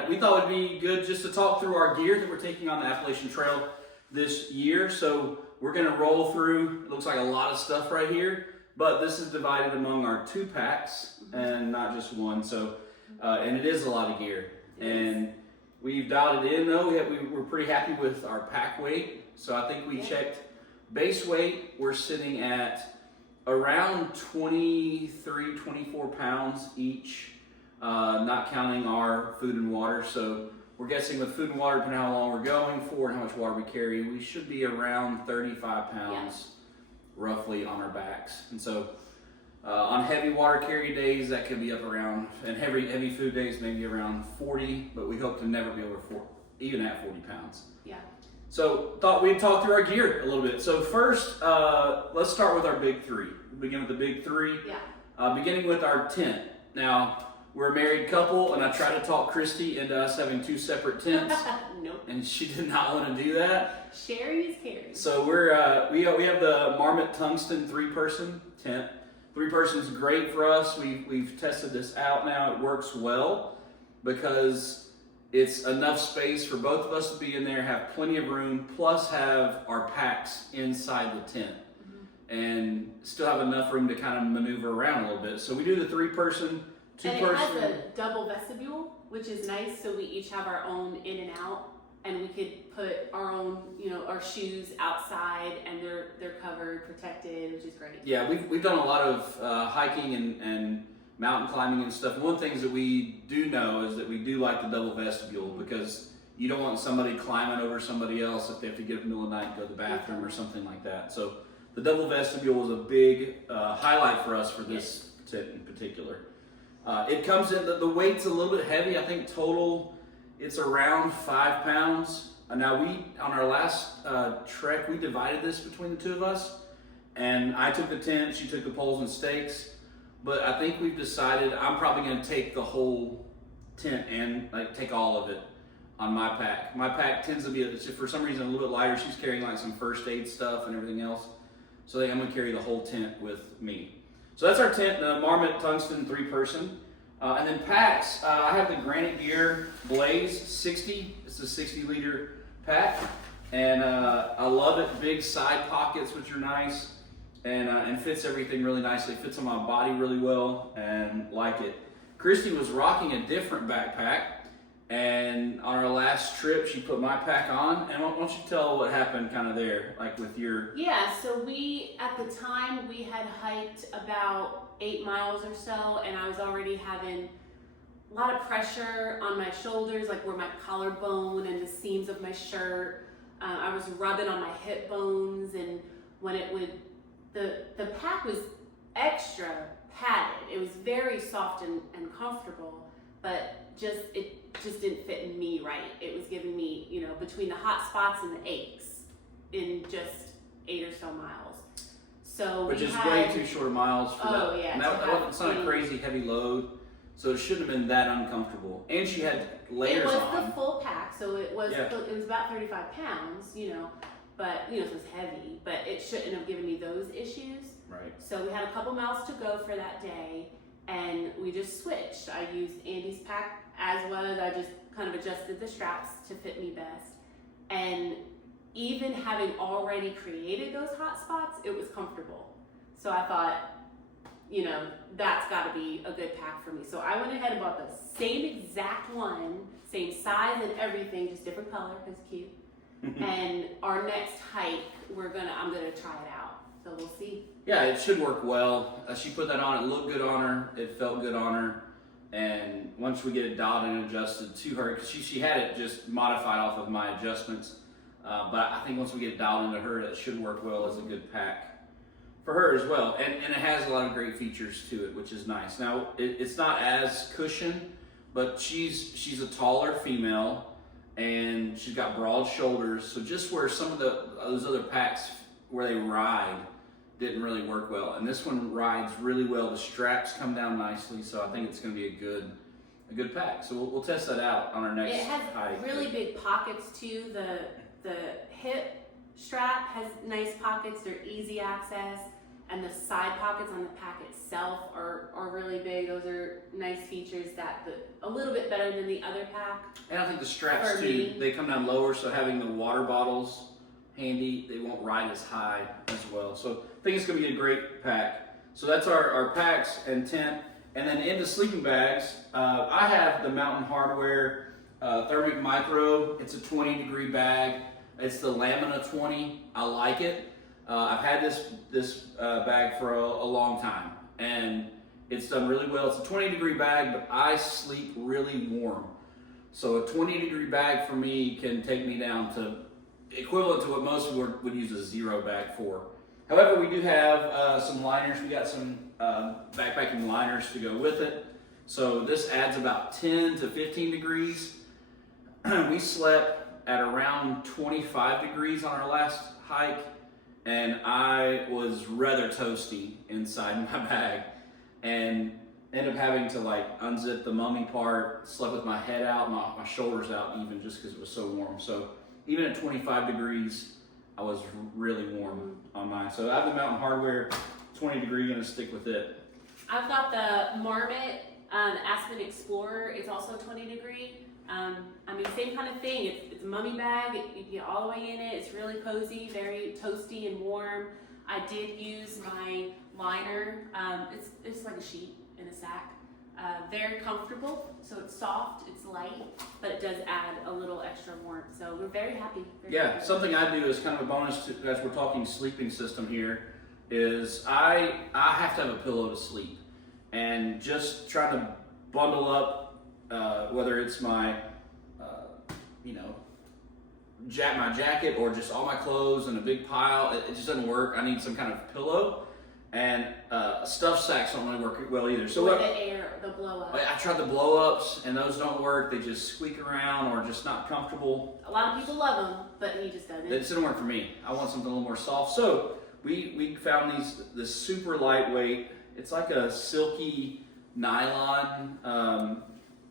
and we thought it'd be good just to talk through our gear that we're taking on the Appalachian Trail this year. So we're gonna roll through, it looks like a lot of stuff right here, but this is divided among our 2 packs and not just one. So, and it is a lot of gear. And we've dialed it in though. We're pretty happy with our pack weight. So I think we checked base weight. We're sitting at around 23, 24 pounds each, not counting our food and water. So we're guessing with food and water, depending on how long we're going for and how much water we carry, we should be around 35 pounds roughly on our backs. And so on heavy water carry days, that could be up around, and heavy food days, maybe around 40, but we hope to never be over 40, even at 40 pounds. Yeah. So thought we'd talk through our gear a little bit. So first, let's start with our big 3. We'll begin with the big 3. Yeah. Beginning with our tent. Now, we're a married couple, and I tried to talk Christy into us having 2 separate tents. Nope. And she did not want to do that. Sharing is caring. So we have the Marmot Tungsten 3-person tent. 3-person is great for us. We've tested this out now. It works well because it's enough space for both of us to be in there, have plenty of room, plus have our packs inside the tent, and still have enough room to kind of maneuver around a little bit. So we do the 3-person, 2-person. And it has a double vestibule, which is nice. So we each have our own in and out, and we could put our own, our shoes outside, and they're covered, protected, which is great. Yeah, we've done a lot of hiking and mountain climbing and stuff. One of the things that we do know is that we do like the double vestibule, because you don't want somebody climbing over somebody else if they have to get up in the middle of the night and go to the bathroom or something like that. So the double vestibule was a big highlight for us for this tent in particular. It comes in, the weight's a little bit heavy. I think total it's around 5 pounds. Now on our last trek, we divided this between the 2 of us, and I took the tent, she took the poles and stakes. But I think we've decided I'm probably going to take the whole tent and take all of it on my pack. My pack tends to be, for some reason, a little bit lighter. She's carrying like some first aid stuff and everything else. So I think I'm going to carry the whole tent with me. So that's our tent, the Marmot Tungsten 3-person. And then packs, I have the Granite Gear Blaze 60. It's a 60-liter pack. And I love it. Big side pockets, which are nice. And fits everything really nicely. Fits on my body really well, and like it. Christy was rocking a different backpack, and on our last trip, she put my pack on. And why don't you tell what happened kind of there, like with your... Yeah, so at the time, we had hiked about 8 miles or so, and I was already having a lot of pressure on my shoulders, like where my collarbone and the seams of my shirt. I was rubbing on my hip bones, and when it would... The pack was extra padded. It was very soft and comfortable, but it just didn't fit in me right. It was giving me, between the hot spots and the aches in just 8 or so miles. So Which is way too short of miles for that. Oh yeah. And it's not a crazy heavy load, so it shouldn't have been that uncomfortable. And she had layers on. It was the full pack, so it was about 35 pounds, but it was heavy, but it shouldn't have given me those issues. Right. So we had a couple miles to go for that day, and we just switched. I used Andy's pack as well as I just kind of adjusted the straps to fit me best. And even having already created those hot spots, it was comfortable. So I thought, that's got to be a good pack for me. So I went ahead and bought the same exact one, same size and everything, just different color because it's cute. And our next hike, I'm gonna try it out. So we'll see. Yeah, it should work well. She put that on. It looked good on her. It felt good on her. And once we get it dialed and adjusted to her, because she had it just modified off of my adjustments. But I think once we get it dialed into her, it should work well as a good pack for her as well. And it has a lot of great features to it, which is nice. Now, it's not as cushioned, but she's a taller female. And she's got broad shoulders, so just where some of those other packs where they ride didn't really work well, and this one rides really well. The straps come down nicely, so I think it's going to be a good pack. So we'll test that out on our next hike. It has really big pockets too. The hip strap has nice pockets. They're easy access, and the side pockets on the pack itself are really big. Those are nice features a little bit better than the other pack. And I think the straps For too, me. they come down lower, so having the water bottles handy, they won't ride as high as well. So I think it's gonna be a great pack. So that's our packs and tent. And then into sleeping bags, I have the Mountain Hardwear Thermic Micro. It's a 20-degree bag. It's the Lamina 20. I like it. I've had this bag for a long time, and it's done really well. It's a 20-degree bag, but I sleep really warm. So a 20-degree bag for me can take me down to equivalent to what most people would use a zero bag for. However, we do have some liners. We got some backpacking liners to go with it. So this adds about 10 to 15 degrees. We slept at around 25 degrees on our last hike, and I was rather toasty inside my bag, and ended up having to like unzip the mummy part, slept with my head out, my shoulders out even, just because it was so warm. So even at 25 degrees, I was really warm on mine. So I have the Mountain Hardwear 20 degree, gonna stick with it. I've got the Marmot Aspen Explorer. It's also 20 degree. I mean, same kind of thing. It's a mummy bag. You get all the way in it. It's really cozy, very toasty and warm. I did use my liner. It's like a sheet in a sack. Very comfortable. So it's soft, it's light, but it does add a little extra warmth. So we're very happy. Happy. Something I do is kind of a bonus to, as we're talking sleeping system here, is I have to have a pillow to sleep, and just try to bundle up. Whether it's my, my jacket or just all my clothes in a big pile, it just doesn't work. I need some kind of pillow, and stuff sacks don't really work well either. So the blow up. I tried the blow ups, and those don't work. They just squeak around or just not comfortable. A lot of people love them, but he just doesn't. It just didn't work for me. I want something a little more soft. So we found this super lightweight. It's like a silky nylon.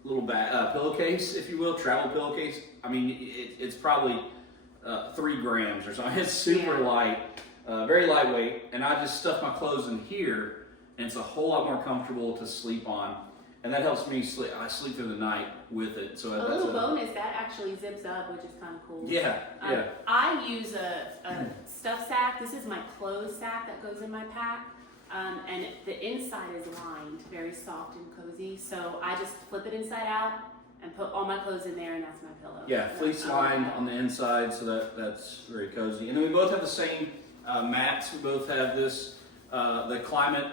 Little pillowcase, if you will, travel pillowcase. I mean, it's probably 3 grams or something. It's super light, very lightweight, and I just stuff my clothes in here, and it's a whole lot more comfortable to sleep on, and that helps me sleep. I sleep through the night with it. So a little bonus, that actually zips up, which is kind of cool. Yeah. I use a stuff sack. This is my clothes sack that goes in my pack. And the inside is lined, very soft and cozy. So I just flip it inside out and put all my clothes in there, and that's my pillow. Yeah, fleece lined on the inside, so that's very cozy. And then we both have the same mats. We both have this, the Climate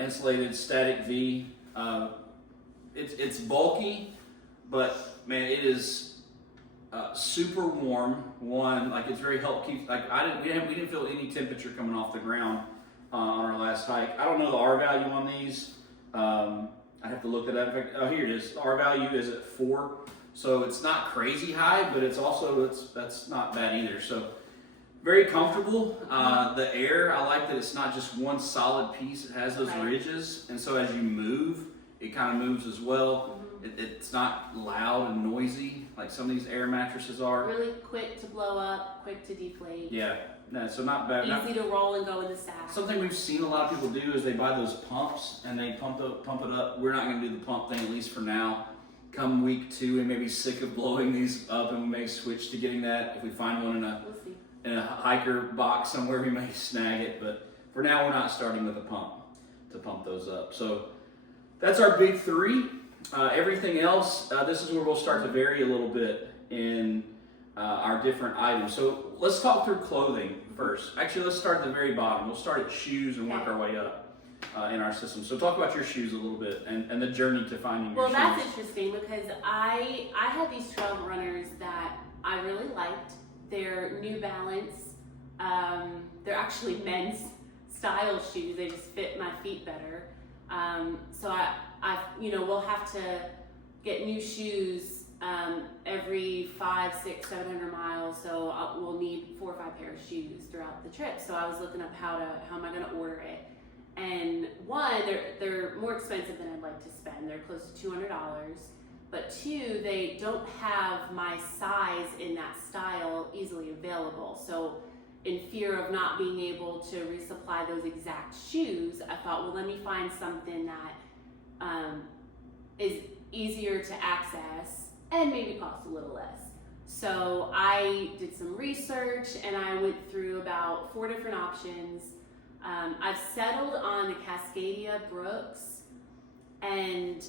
insulated static V. It's bulky, but man, it is super warm. Like it's very keep. Like we didn't feel any temperature coming off the ground. On our last hike. I don't know the R value on these. I have to look at that. Oh, here it is. The R value is at 4. So it's not crazy high, but that's not bad either. So very comfortable. The air, I like that it's not just one solid piece. It has those ridges. And so as you move, it kind of moves as well. It's not loud and noisy like some of these air mattresses are. Really quick to blow up, quick to deflate. Yeah. No, so not bad. Easy to roll and go in the sack. Something we've seen a lot of people do is they buy those pumps and they pump it up. We're not going to do the pump thing, at least for now. Come week 2, we may be sick of blowing these up, and we may switch to getting that. If we find one in a hiker box somewhere, we may snag it. But for now, we're not starting with a pump to pump those up. So that's our big 3. Everything else, this is where we'll start to vary a little bit in our different items. So let's talk through clothing first. Actually, let's start at the very bottom. We'll start at shoes and work our way up in our system. So talk about your shoes a little bit and the journey to finding your shoes. Well, that's interesting because I had these trail runners that I really liked. They're New Balance. They're actually men's style shoes. They just fit my feet better. So we'll have to get new shoes every 500, 600, 700 miles. So we'll need 4 or 5 pairs of shoes throughout the trip. So I was looking up how am I going to order it. And 1, they're more expensive than I'd like to spend. They're close to $200. But 2, they don't have my size in that style easily available. So in fear of not being able to resupply those exact shoes, I thought, well, let me find something that is easier to access and maybe costs a little less. So I did some research and I went through about 4 different options. I've settled on the Cascadia Brooks, and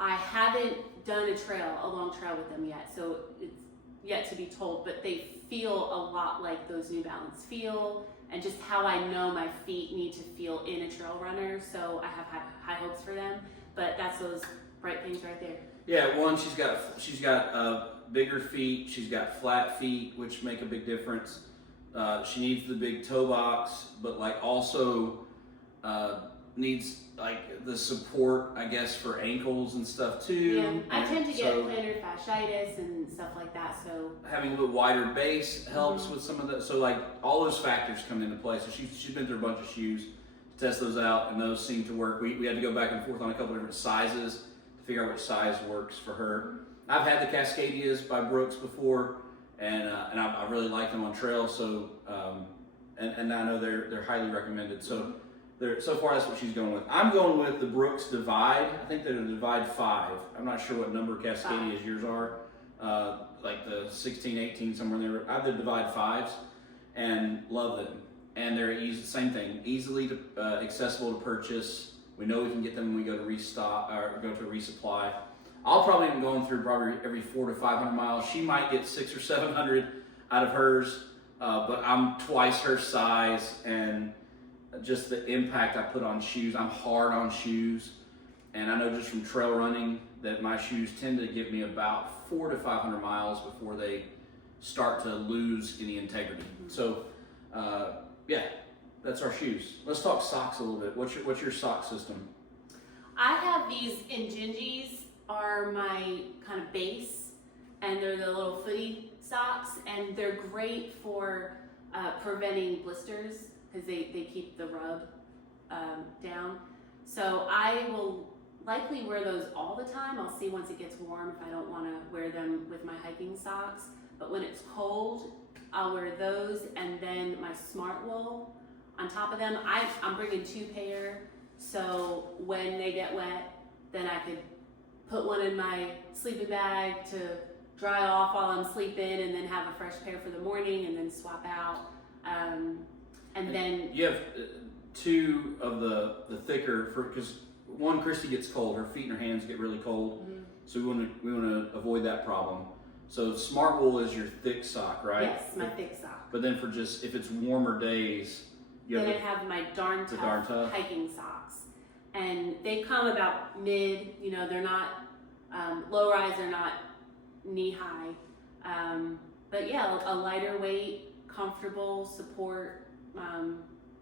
I haven't done a long trail with them yet, so it's yet to be told, but they feel a lot like those New Balance feel, and just how I know my feet need to feel in a trail runner, so I have high hopes for them. But that's those bright things right there. Yeah, one, she's got bigger feet, she's got flat feet, which make a big difference. She needs the big toe box, but like also needs like the support, I guess, for ankles and stuff too. Yeah, I And tend to get so plantar fasciitis and stuff like that, so. having a little wider base helps with some of that. So like all those factors come into play. So she's been through a bunch of shoes to test those out, and those seem to work. We had to go back and forth on a couple different sizes to figure out which size works for her. I've had the Cascadias by Brooks before, and I really like them on trail. So and I know they're highly recommended. So so far that's what she's going with. I'm going with the Brooks Divide. I think they're the Divide 5. I'm not sure what number Cascadias yours are. Like the 16, 18, somewhere in there. I have the Divide 5s and love them. And they're easy, same thing, easily accessible to purchase. We know we can get them when we go to restock or go to a resupply. I'll probably be going through every 400 to 500 miles. She might get 600 or 700 out of hers, but I'm twice her size, and just the impact I put on shoes. I'm hard on shoes, and I know just from trail running that my shoes tend to give me about 400 to 500 miles before they start to lose any integrity. So, yeah, that's our shoes. Let's talk socks a little bit. What's your sock system? I have these Injinjis are my kind of base, and they're the little footy socks, and they're great for preventing blisters because they keep the rub down. So I will likely wear those all the time. I'll see once it gets warm if I don't want to wear them with my hiking socks. But when it's cold, I'll wear those, and then my Smart Wool on top of them. I'm bringing 2 pair, so when they get wet, then I could put one in my sleeping bag to dry off while I'm sleeping, and then have a fresh pair for the morning, and then swap out. And then you have 2 of the thicker, because one, Christy gets cold, her feet and her hands get really cold, so we want to avoid that problem. So Smart Wool is your thick sock, right? Yes, my thick sock. But then for just if it's warmer days, you then I have my Darn Tough hiking socks, and they come about mid. You know, they're not low rise, they're not knee high, but yeah, a lighter weight, comfortable, support,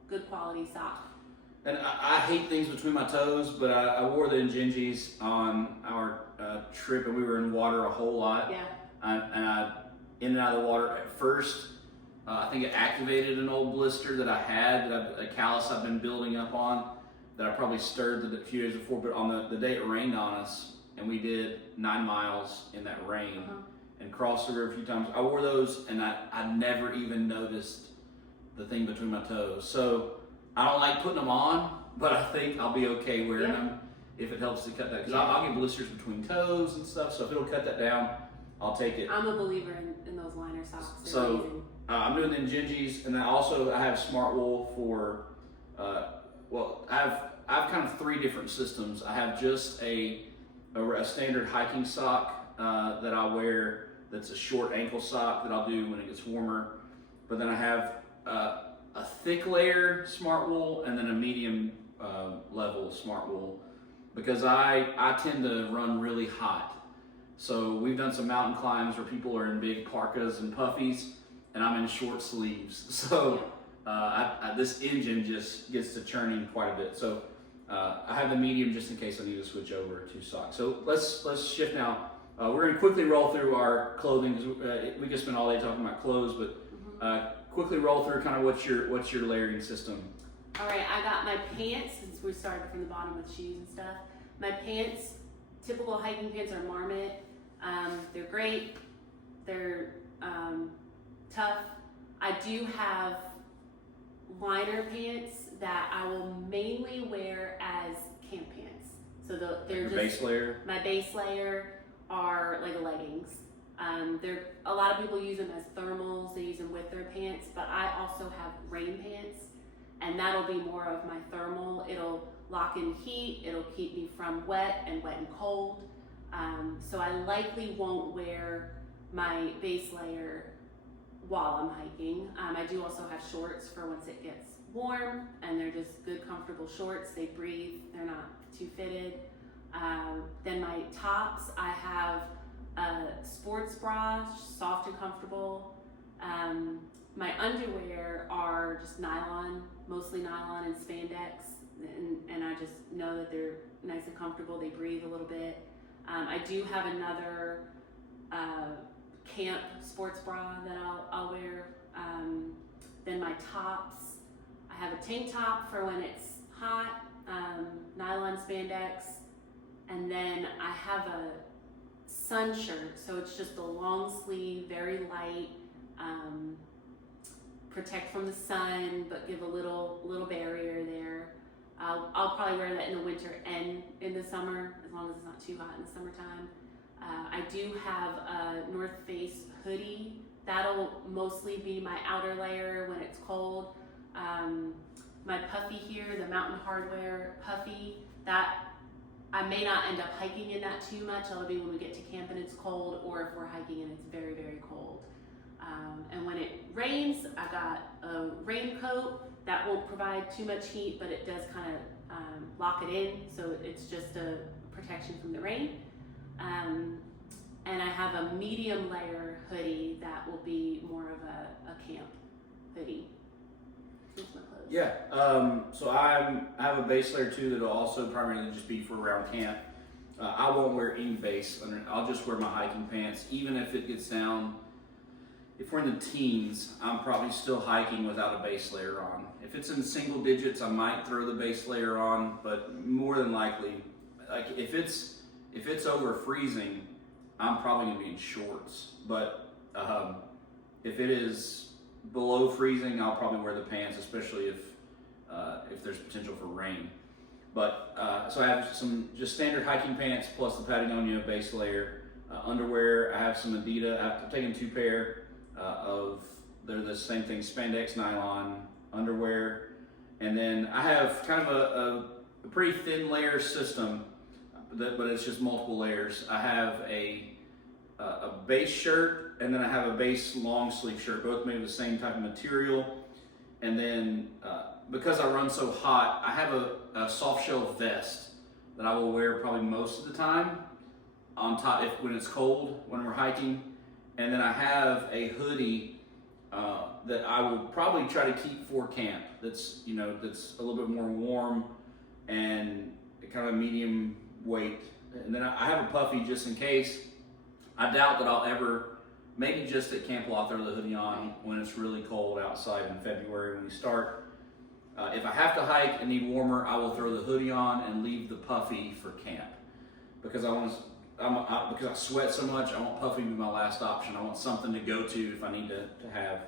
good quality sock. And I hate things between my toes, but I wore the Injinjis on our trip, and we were in water a whole lot. Yeah. And I in and out of the water at first. I think it activated an old blister that I had, a callus I've been building up on, that I probably stirred a few days before. But on the day it rained on us, and we did 9 miles in that rain and crossed the river a few times, I wore those, and I never even noticed the thing between my toes. So I don't like putting them on, but I think I'll be okay wearing them if it helps to cut that. Because I'll get blisters between toes and stuff, so if it'll cut that down, I'll take it. I'm a believer in those liner socks. They're so amazing. I'm doing the Injinjis, and then also I have Smart Wool for, I have kind of 3 different systems. I have just a standard hiking sock that I wear that's a short ankle sock that I'll do when it gets warmer. But then I have a thick layer Smart Wool and then a medium level Smart Wool, because I tend to run really hot. So we've done some mountain climbs where people are in big parkas and puffies, and I'm in short sleeves. So this engine just gets to churning quite a bit. So I have the medium just in case I need to switch over to socks. So let's shift now. We're going to quickly roll through our clothing, because we could spend all day talking about clothes, but quickly roll through kind of what's your layering system. All right, I got my pants, since we started from the bottom with shoes and stuff. My pants, typical hiking pants, are Marmot. They're great. They're tough. I do have liner pants that I will mainly wear as camp pants. So they're Your just base layer? my base layer are like leggings. A lot of people use them as thermals. They use them with their pants, but I also have rain pants, and that'll be more of my thermal. It'll lock in heat. It'll keep me from wet and cold. So I likely won't wear my base layer while I'm hiking. I do also have shorts for once it gets warm, and they're just good, comfortable shorts. They breathe. They're not too fitted. Then my tops, I have a sports bra, soft and comfortable. My underwear are just nylon, mostly nylon and spandex, and I just know that they're nice and comfortable. They breathe a little bit. I do have another camp sports bra that I'll wear. Then my tops, I have a tank top for when it's hot, nylon spandex, and then I have a sun shirt, so it's just a long sleeve, very light, protect from the sun, but give a little barrier there. I'll probably wear that in the winter and in the summer, as long as it's not too hot in the summertime. I do have a North Face hoodie. That'll mostly be my outer layer when it's cold. My puffy here, the Mountain Hardwear puffy, that I may not end up hiking in that too much. That'll be when we get to camp and it's cold, or if we're hiking and it's very, very cold. And when it rains, I got a raincoat that won't provide too much heat, but it does kind of lock it in, so it's just a protection from the rain. And I have a medium layer hoodie that will be more of a camp hoodie. That's my clothes. Yeah, so I have a base layer too that'll also primarily just be for around camp. I won't wear any base under. I'll just wear my hiking pants, even if it gets down. If we're in the teens, I'm probably still hiking without a base layer on. If it's in single digits, I might throw the base layer on, but more than likely, like if it's over freezing, I'm probably gonna be in shorts. But if it is below freezing, I'll probably wear the pants, especially if there's potential for rain. But so I have some just standard hiking pants plus the Patagonia base layer. Underwear, I have some Adidas. I've taken 2 pair they're the same thing, spandex nylon underwear. And then I have kind of a pretty thin layer system, but it's just multiple layers. I have a base shirt, and then I have a base long sleeve shirt, both made of the same type of material. And then because I run so hot, I have a soft shell vest that I will wear probably most of the time on top when it's cold, when we're hiking. And then I have a hoodie that I will probably try to keep for camp. That's a little bit more warm and kind of medium weight. And then I have a puffy just in case. I doubt that I'll ever, maybe just at camp I'll throw the hoodie on when it's really cold outside in February when we start. If I have to hike and need warmer, I will throw the hoodie on and leave the puffy for camp because because I sweat so much. I want puffy to be my last option. I want something to go to if I need to have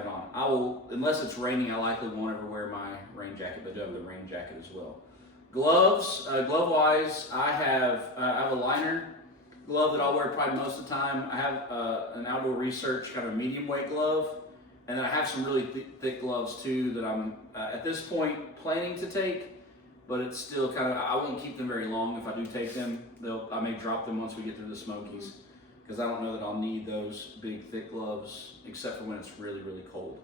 it on. I will, unless it's raining, I likely won't ever wear my rain jacket, but I do have the rain jacket as well. Gloves, glove wise, I have a liner glove that I'll wear probably most of the time. I have an Outdoor Research kind of medium weight glove, and then I have some really thick gloves too that I'm at this point planning to take. But it's still kind of, I won't keep them very long. If I do take them, I may drop them once we get to the Smokies, because I don't know that I'll need those big thick gloves except for when it's really, really cold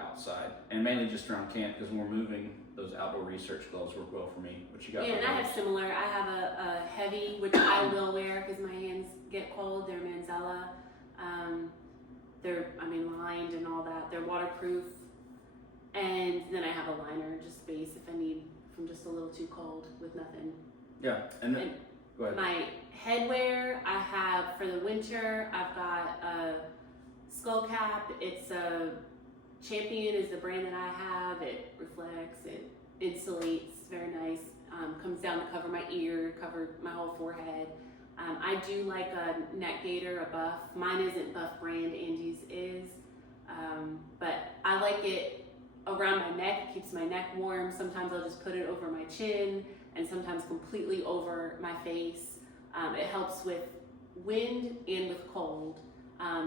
outside. And mainly just around camp, because when we're moving, those Outdoor Research gloves work well for me. What you got? Yeah, and I have similar. I have a heavy, which I will wear because my hands get cold. They're Manzella. They're lined and all that. They're waterproof. And then I have a liner, just base if I need from just a little too cold with nothing. Yeah, and then, go ahead. My headwear, I have for the winter, I've got a skull cap. It's a Champion is the brand that I have. It reflects, it insulates, it's very nice. Comes down to cover my ear, cover my whole forehead. I do like a neck gaiter, a buff. Mine isn't Buff brand, Angie's is. keeps my neck warm. Sometimes I'll just put it over my chin and sometimes completely over my face. It helps with wind and with cold.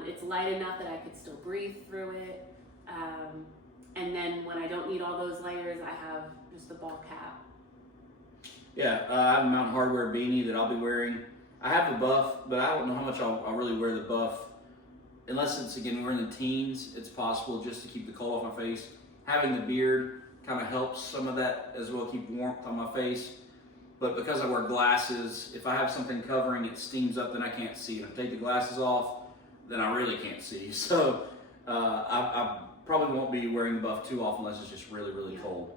It's light enough that I could still breathe through it. And then when I don't need all those layers, I have just the ball cap. Yeah, I have a Mountain Hardwear beanie that I'll be wearing. I have the buff, but I don't know how much I'll really wear the buff. Unless it's, again, we're in the teens, it's possible just to keep the cold off my face. Having the beard kind of helps some of that as well, keep warmth on my face. But because I wear glasses, if I have something covering, it steams up, then I can't see. If I take the glasses off, then I really can't see. So I probably won't be wearing the buff too often unless it's just really, really cold.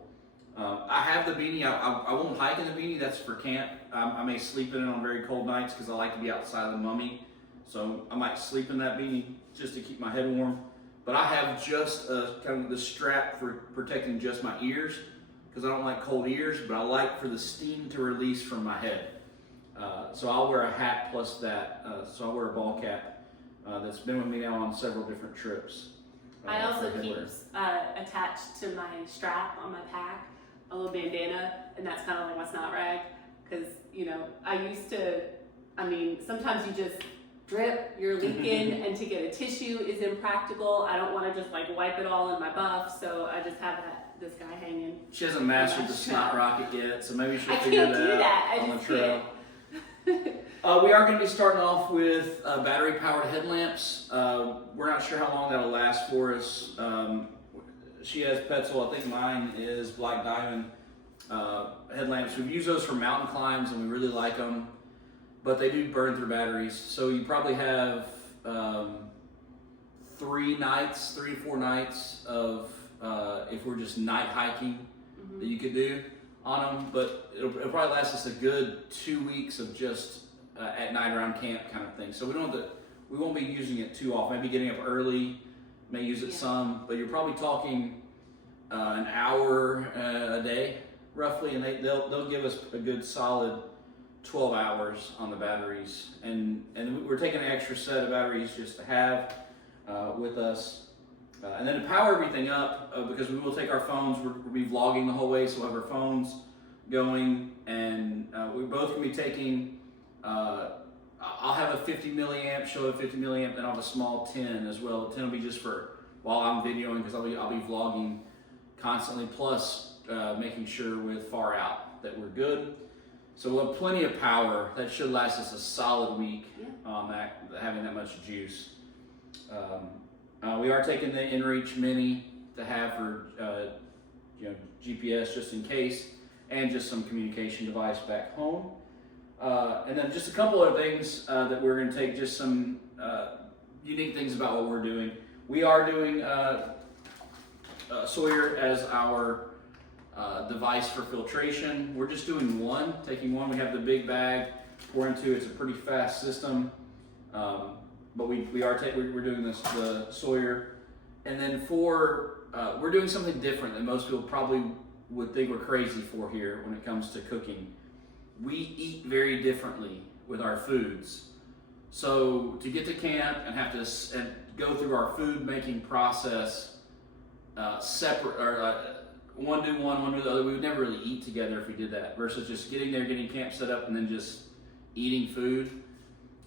I have the beanie. I won't hike in the beanie. That's for camp. I may sleep in it on very cold nights because I like to be outside of the mummy. So I might sleep in that beanie just to keep my head warm. But I have just kind of the strap for protecting just my ears because I don't like cold ears, but I like for the steam to release from my head. So I'll wear a hat plus that. So I'll wear a ball cap that's been with me now on several different trips. I also keep attached to my strap on my pack a little bandana, and that's kind of like my snot rag, because sometimes you just drip, you're leaking, and to get a tissue is impractical. I don't want to just like wipe it all in my buff, so I just have this guy hanging. She hasn't mastered the snot rocket yet, so maybe she'll I figure can't do that. on I the just trail. can't. We are going to be starting off with battery-powered headlamps. We're not sure how long that'll last for us. She has Petzl. I think mine is Black Diamond headlamps. We've used those for mountain climbs, and we really like them, but they do burn through batteries. So you probably have 3 to 4 nights of if we're just night hiking that you could do on them, but it'll probably last us a good 2 weeks of just at night around camp kind of thing. So we won't be using it too often. Maybe getting up early, may use it some, but you're probably talking an hour a day roughly, and they'll give us a good solid 12 hours on the batteries, and we're taking an extra set of batteries just to have with us. And then to power everything up, because we will take our phones, we'll be vlogging the whole way, so we'll have our phones going, and we're both going to be taking, I'll have a 50 milliamp, she'll have a 50 milliamp, then I'll have a small 10 as well. The 10 will be just for while I'm videoing, because I'll be vlogging constantly, plus making sure with far out that we're good. So we'll have plenty of power. That should last us a solid week on that, having that much juice. We are taking the InReach Mini to have for GPS just in case, and just some communication device back home. And then just a couple of things that we're going to take, just some unique things about what we're doing. We are doing Sawyer as our device for filtration. We're just doing taking one. We have the big bag, pour into. It's a pretty fast system. But we're doing the Sawyer, and then we're doing something different than most people probably would think we're crazy for here when it comes to cooking. We eat very differently with our foods. So to get to camp and have to go through our food making process separate, or one do one do the other, we would never really eat together if we did that. Versus just getting there, getting camp set up, and then just eating food.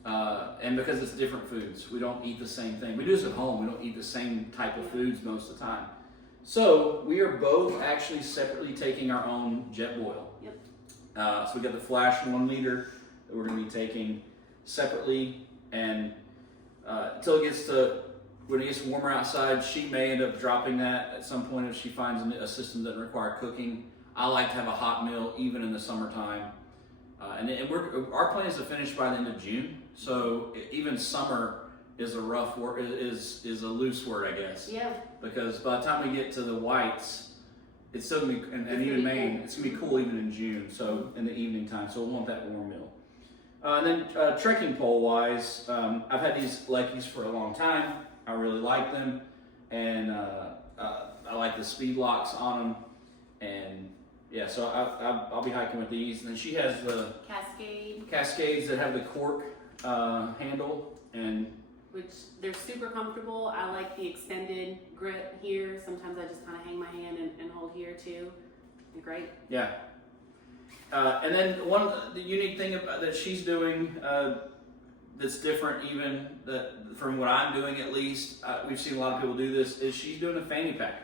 And because it's different foods, we don't eat the same thing. We do this at home. We don't eat the same type of foods most of the time. So we are both actually separately taking our own Jetboil. Yep. So we got the Flash 1 liter that we're going to be taking separately, and until when it gets warmer outside, she may end up dropping that at some point if she finds a system that doesn't require cooking. I like to have a hot meal even in the summertime. And our plan is to finish by the end of June. So even summer is a rough word, is a loose word, I guess. Yeah. Because by the time we get to the whites, it's still gonna be, and even Maine, it's gonna be cool even in June. So in the evening time, so we'll want that warm meal. And then trekking pole wise, I've had these Leckies for a long time. I really like them, and I like the speed locks on them, and yeah, so I'll be hiking with these. And then she has the Cascade. Cascades that have the cork handle, and which they're super comfortable. I like the extended grip here. Sometimes I just kind of hang my hand and hold here too. They're great. Yeah. And then the unique thing that she's doing that's different even from what I'm doing at least, we've seen a lot of people do this, is she's doing a fanny pack.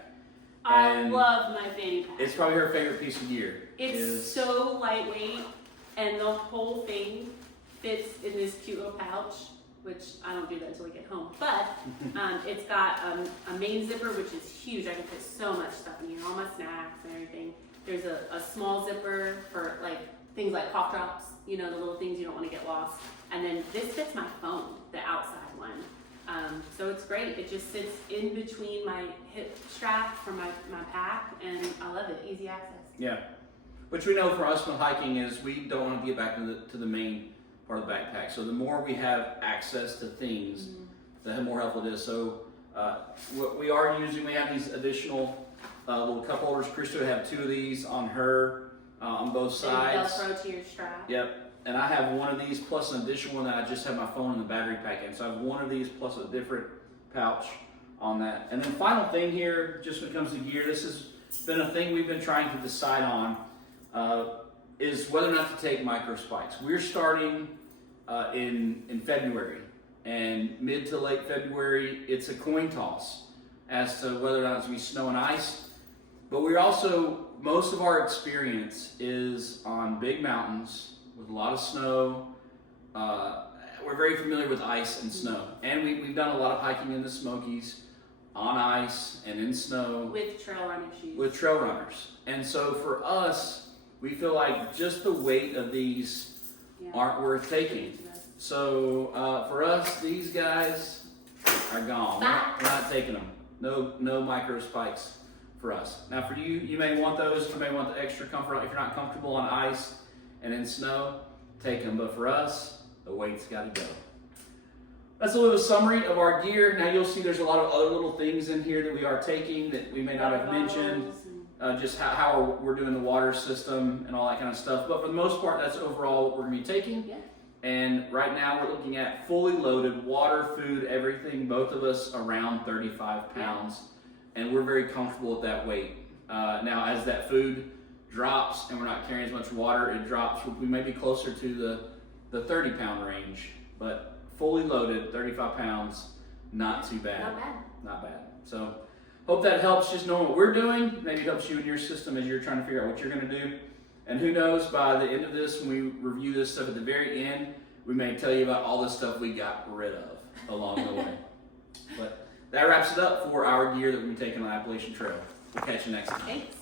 I love my fanny pack. It's probably her favorite piece of gear. It's so lightweight, and the whole thing fits in this cute little pouch, which I don't do that until we get home. But it's got a main zipper, which is huge. I can fit so much stuff in here, all my snacks and everything. There's a small zipper for like things like cough drops, you know, the little things you don't want to get lost. And then this fits my phone, the outside one. So it's great. It just sits in between my hip strap for my pack, and I love it. Easy access. Yeah. Which we know for us when hiking is we don't want to get back to the main part of the backpack. So the more we have access to things, the more helpful it is. So what we are using, we have these additional little cup holders. Krista would have 2 of these on her on both sides. Velcro to your strap. Yep. And I have one of these plus an additional one that I just have my phone and the battery pack in. So I have one of these plus a different pouch on that. And then final thing here, just when it comes to gear, this has been a thing we've been trying to decide on, is whether or not to take micro spikes. We're starting in February, and mid to late February, it's a coin toss as to whether or not it's going to be snow and ice. But we're also, most of our experience is on big mountains with a lot of snow. We're very familiar with ice and snow. And we've done a lot of hiking in the Smokies on ice and in snow. With trail running shoes. With trail runners. And so for us, we feel like just the weight of these aren't worth taking. So for us, these guys are gone. We're not taking them. No micro spikes for us. Now for you, you may want those. You may want the extra comfort. If you're not comfortable on ice and in snow, take them. But for us, the weight's got to go. That's a little summary of our gear. Now you'll see there's a lot of other little things in here that we are taking that we may not have mentioned. Just how we're doing the water system and all that kind of stuff. But for the most part, that's overall what we're going to be taking. Yeah. And right now we're looking at fully loaded water, food, everything, both of us around 35 pounds. And we're very comfortable with that weight. Now as that food drops and we're not carrying as much water, it drops. We may be closer to the 30 pound range, but fully loaded, 35 pounds, not too bad. Not bad. Not bad. So hope that helps just knowing what we're doing. Maybe it helps you in your system as you're trying to figure out what you're going to do. And who knows, by the end of this, when we review this stuff at the very end, we may tell you about all the stuff we got rid of along the way. But that wraps it up for our gear that we'll be taking on the Appalachian Trail. We'll catch you next time. Thanks.